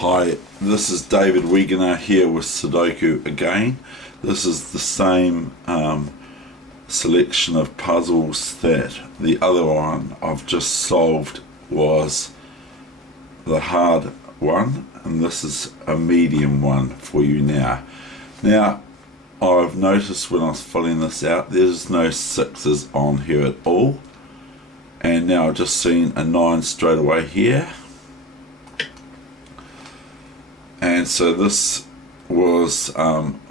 Hi, this is David Weegenaar here with Sudoku again. This is the same selection of puzzles that the other one I've just solved was the hard one, and this is a medium one for you now. Now, I've noticed when I was filling this out, there's no sixes on here at all, and now I've just seen a 9 straight away here. And so this was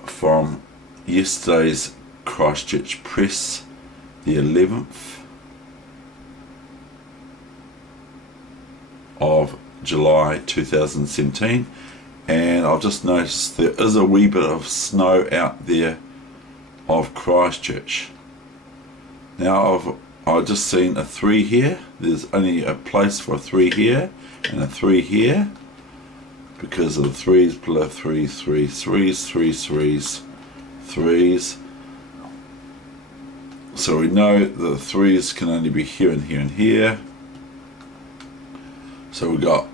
from yesterday's Chch press, the 11th of July 2017, and I've just noticed there is a wee bit of snow out there of Christchurch. Now I've just seen a 3 here. There's only a place for a 3 here and a 3 here, because of the 3s below 3s, 3s, 3s, 3s, 3s, 3s. So we know that the 3s can only be here and here and here. So we got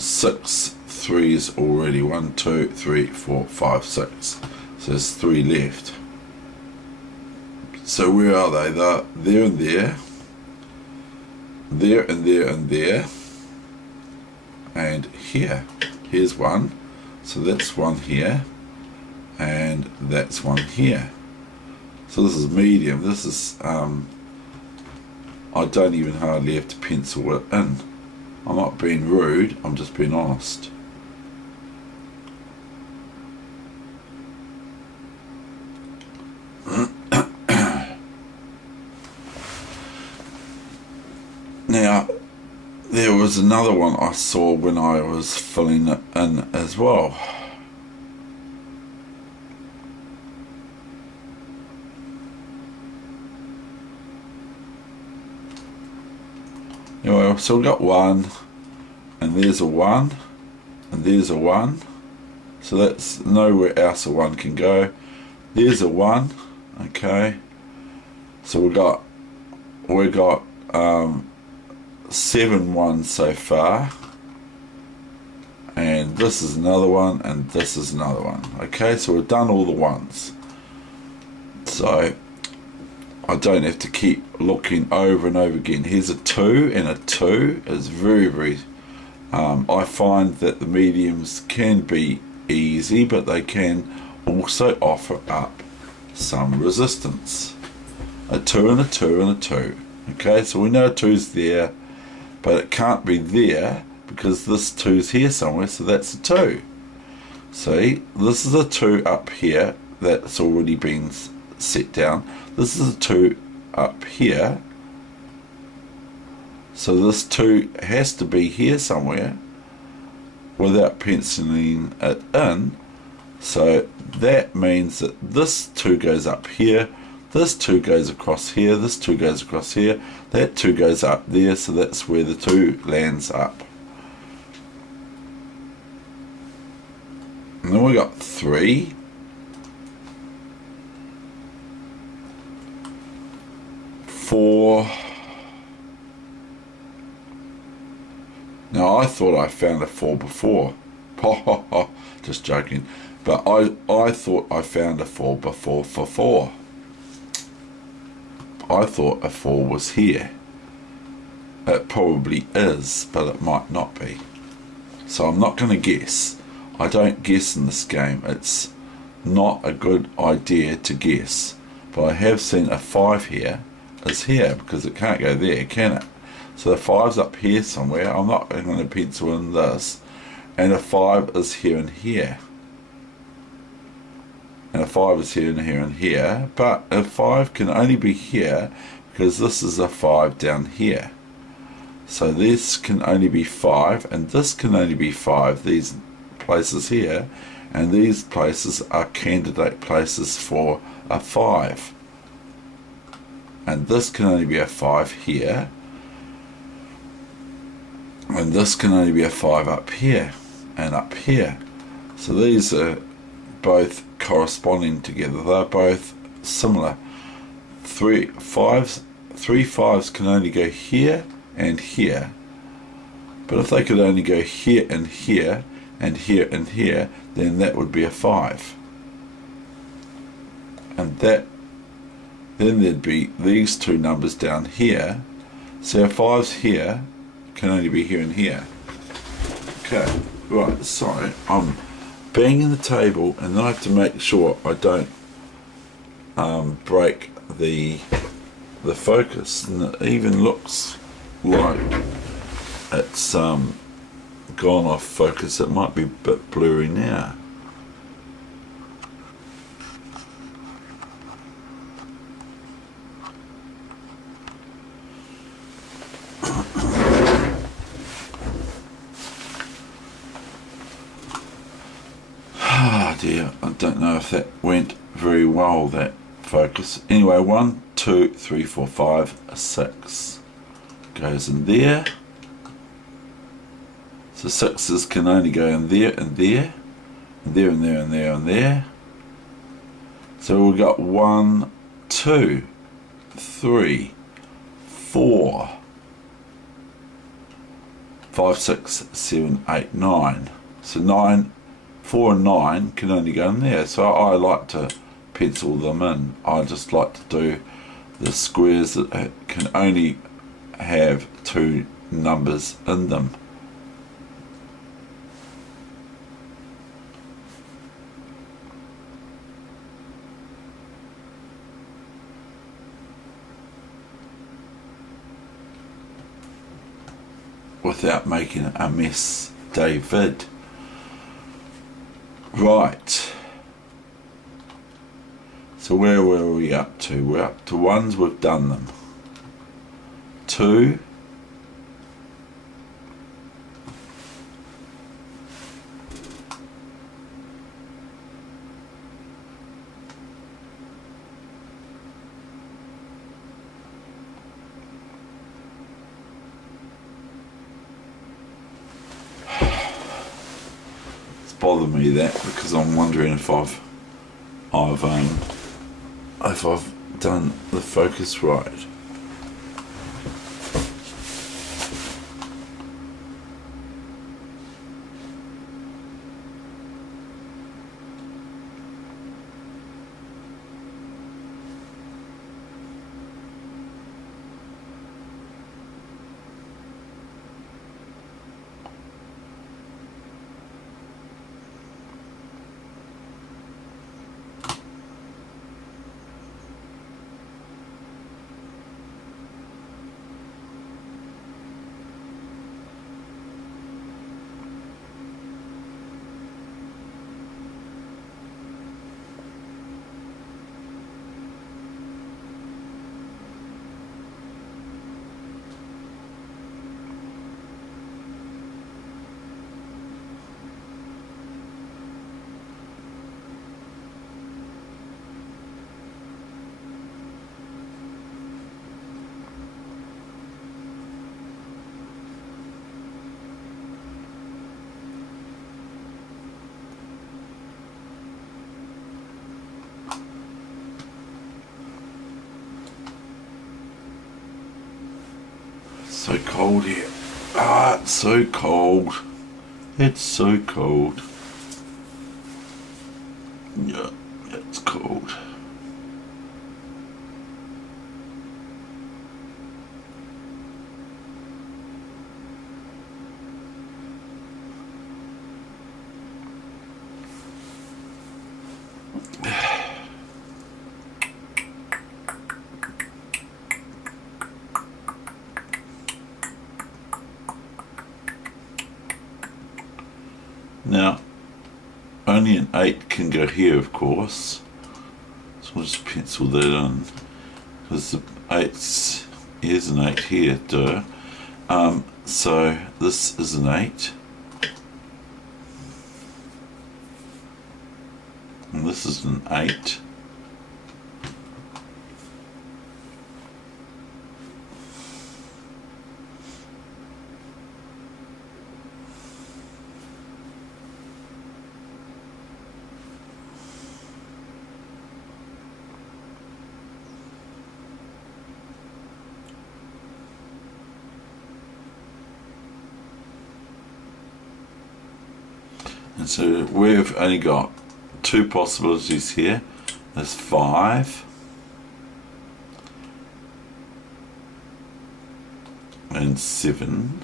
6 3s already. 1, 2, 3, 4, 5, 6. So there's 3 left. So where are they? They're there and there, there and there and there, and here. Here's 1, so that's 1 here, and that's 1 here. So this is medium. This is I don't even hardly have to pencil it in. I'm not being rude, I'm just being honest. Now, there was another one I saw when I was filling it in as well. Anyway, so we got 1, and there's a 1, and there's a 1. So that's nowhere else a 1 can go. There's a 1, okay. So we got 7 1s so far, and this is another one, and this is another one. Okay, so we've done all the 1s, so I don't have to keep looking over and over again. Here's a 2, and a 2 is very I find that the mediums can be easy, but they can also offer up some resistance. A 2 and a 2 and a 2. Okay, so we know a 2's there, but it can't be there because this 2's here somewhere, so that's a 2. See, this is a 2 up here that's already been set down. This is a 2 up here, so this 2 has to be here somewhere without penciling it in. So that means that this 2 goes up here, this 2 goes across here, this 2 goes across here, that 2 goes up there, so that's where the 2 lands up. And then we got 3, 4. Now I thought I found a 4 before. Just joking. But I thought I found a 4 before for 4. I thought a 4 was here. It probably is, but it might not be. So I'm not going to guess. I don't guess in this game. It's not a good idea to guess. But I have seen a 5 here is here, because it can't go there, can it? So the 5's up here somewhere. I'm not going to pencil in this. And a 5 is here and here. And a 5 is here and here and here, but a 5 can only be here because this is a 5 down here. So this can only be 5, and this can only be 5, these places here, and these places are candidate places for a 5. And this can only be a 5 here, and this can only be a 5 up here and up here. So these are both corresponding together. They're both similar. 3 5s can only go here and here, But if they could only go here and here and here and here, then that would be a 5. And that, then there'd be these two numbers down here. So 5's here, can only be here and here. Okay, right, sorry, I'm banging the table, and then I have to make sure I don't break the focus. And it even looks like it's gone off focus. It might be a bit blurry now. Ah dear, I don't know if that went very well, that focus. Anyway, 1, 2, 3, 4, 5, 6 goes in there. So 6s can only go in there and there, and there and there and there and there. So we've got 1, 2, 3, 4, 5, 6, 7, 8, 9. So 9, 4 and 9 can only go in there. So I like to pencil them in. I just like to do the squares that can only have 2 numbers in them. Without making a mess, David. Right. So where were we up to? We're up to 1s, we've done them. 2. Bother me that, because I'm wondering if I've done the focus right. So cold here. Ah, it's so cold. It's so cold. Yeah, it's cold. Now, only an 8 can go here, of course. So we'll just pencil that in. Because the 8's, here's an 8 here, duh. So this is an 8. And this is an 8. And so we've only got two possibilities here. There's 5 and 7,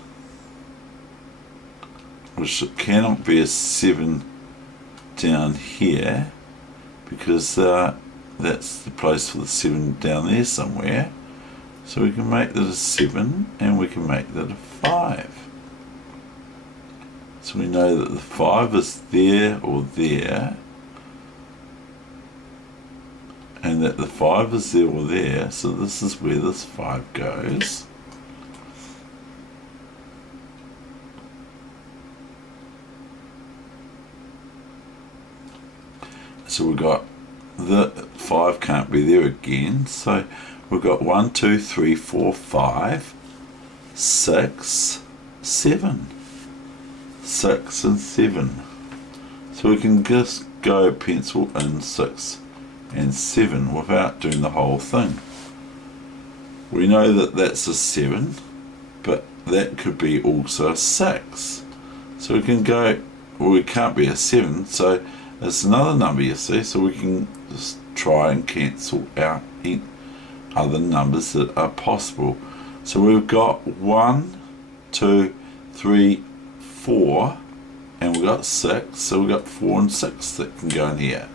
which cannot be a 7 down here, because that's the place for the 7 down there somewhere. So we can make that a 7 and we can make that a 5. So we know that the 5 is there or there, and that the 5 is there or there, so this is where this 5 goes. So we've got the 5 can't be there again, so we've got 1, 2, 3, 4, 5, 6, 7. 6 and 7. So we can just go pencil in 6 and 7 without doing the whole thing. We know that that's a 7, but that could be also a 6. So we can go, well, it can't be a 7, so it's another number, you see, so we can just try and cancel out other numbers that are possible. So we've got 1, 2, 3, 4, and we've got 6, so we've got 4 and 6 that can go in here.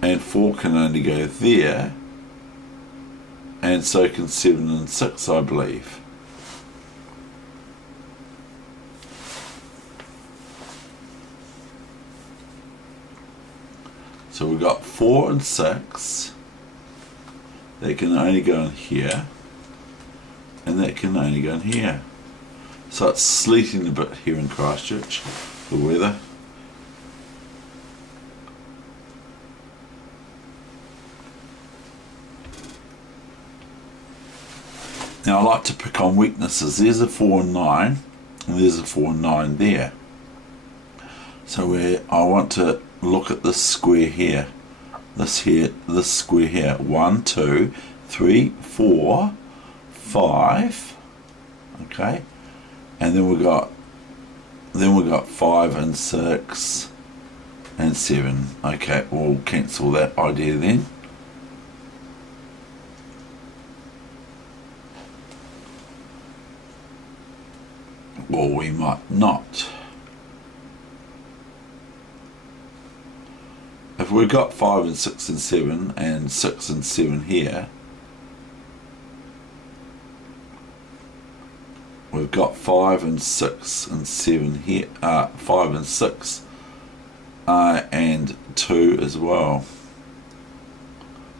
And 4 can only go there, and so can 7 and 6, I believe. So we've got 4 and 6, they can only go in here, and that can only go in here. So it's sleeting a bit here in Christchurch, the weather. Now I like to pick on weaknesses. There's a 4 and 9, and there's a 4 and 9 there. So I want to look at this square here. This square here. 1, 2, 3, 4, 5. Okay. And then we've got 5 and 6 and 7. Okay, we'll cancel that idea then. Or we might not. If we've got 5 and 6 and 7 and 6 and 7 here, we've got 5 and 6 and 7 here, 5 and 6 and 2 as well.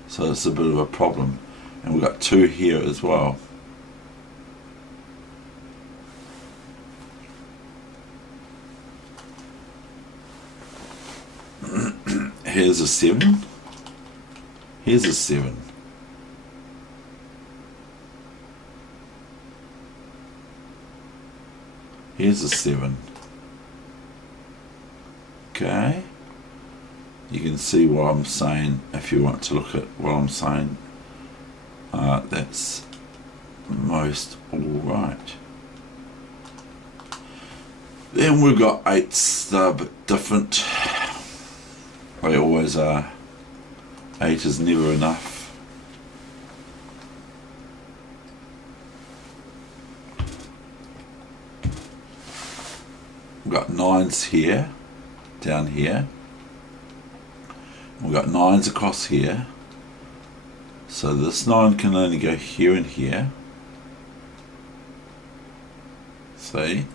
So it's a bit of a problem. And we've got 2 here as well. Here's a 7. Here's a 7. Here's a 7. Okay. You can see what I'm saying if you want to look at what I'm saying. That's most alright. Then we've got 8s that are a bit different. They always are. 8 is never enough. We've got 9s here, down here. We've got 9s across here. So this 9 can only go here and here. See?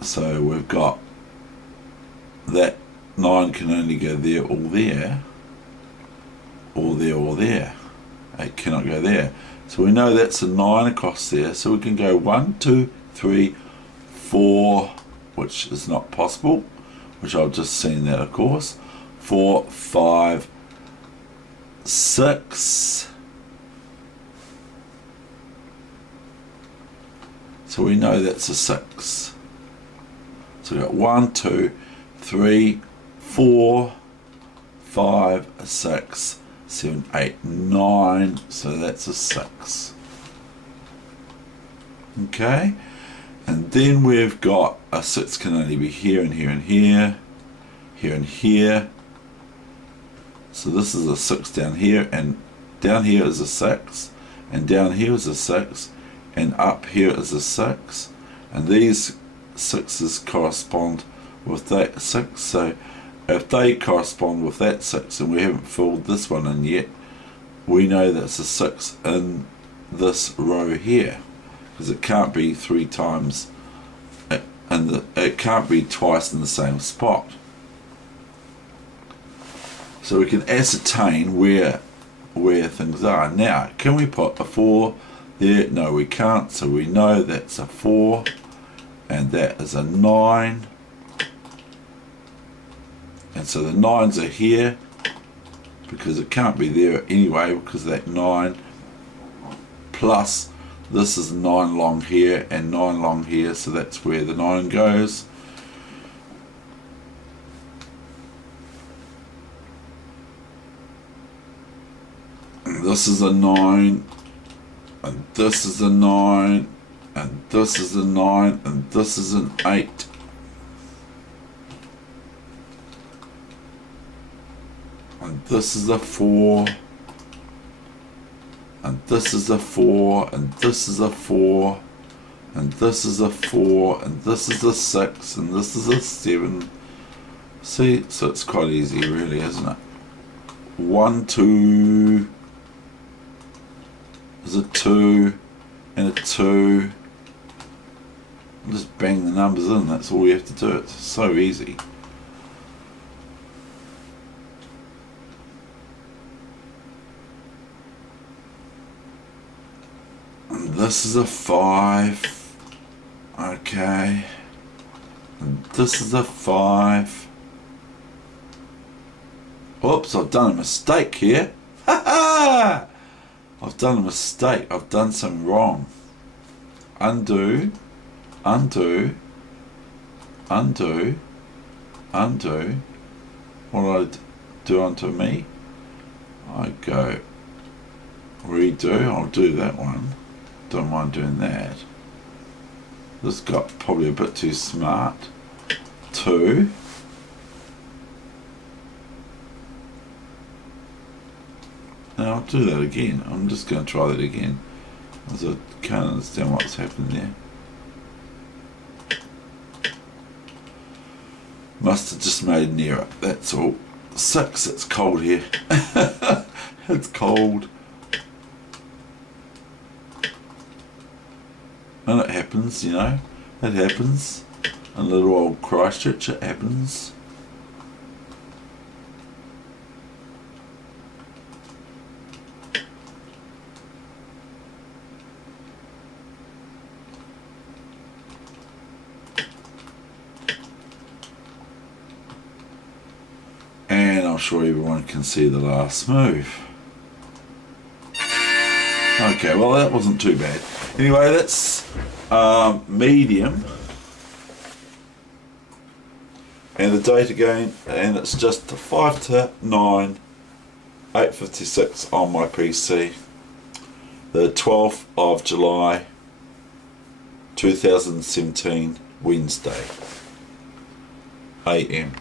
So we've got that 9 can only go there or there, or there or there. 8 cannot go there. So we know that's a 9 across there, so we can go 1, 2, 3, 4, which is not possible, which I've just seen that, of course. 4, 5, 6. So we know that's a 6. So we've got 1, 2, 3, 4, 5, 6, 7, 8, 9. So that's a 6. Okay. And then we've got a 6 can only be here and here and here, here and here. So this is a 6 down here, and down here is a 6, and down here is a 6, and up here is a 6, and these 6's correspond with that 6. So if they correspond with that 6 and we haven't filled this one in yet, we know that's a 6 in this row here, because it can't be 3 times, and it can't be twice in the same spot. So we can ascertain where things are. Now, can we put a 4 there? No, we can't. So we know that's a 4, and that is a 9. And so the 9s are here, because it can't be there anyway, because that 9 plus this is 9 long here and 9 long here, so that's where the 9 goes. This is a 9, and this is a 9, and this is a 9, and this is an 8. And this is a 4, and this is a 4, and this is a 4, and this is a 4, and this is a 6, and this is a 7. See, so it's quite easy really, isn't it? 1, 2, there's a 2, and a 2. Just bang the numbers in, that's all you have to do. It's so easy. And this is a 5. Okay. And this is a 5. Oops, I've done a mistake here. Ha ha! I've done a mistake. I've done something wrong. Undo, undo, undo, undo. What did I do unto me? I go redo. I'll do that one. Don't mind doing that. This got probably a bit too smart. 2. Now I'll do that again. I'm just going to try that again, as I can't understand what's happened there. Must have just made an error, that's all. 6, it's cold here. It's cold. And it happens, you know. It happens. In little old Christchurch, it happens. And I'm sure everyone can see the last move. Okay, well that wasn't too bad. Anyway, that's medium. And the date again, and it's just 5 to 9, 8:56 on my PC. The 12th of July, 2017, Wednesday, AM.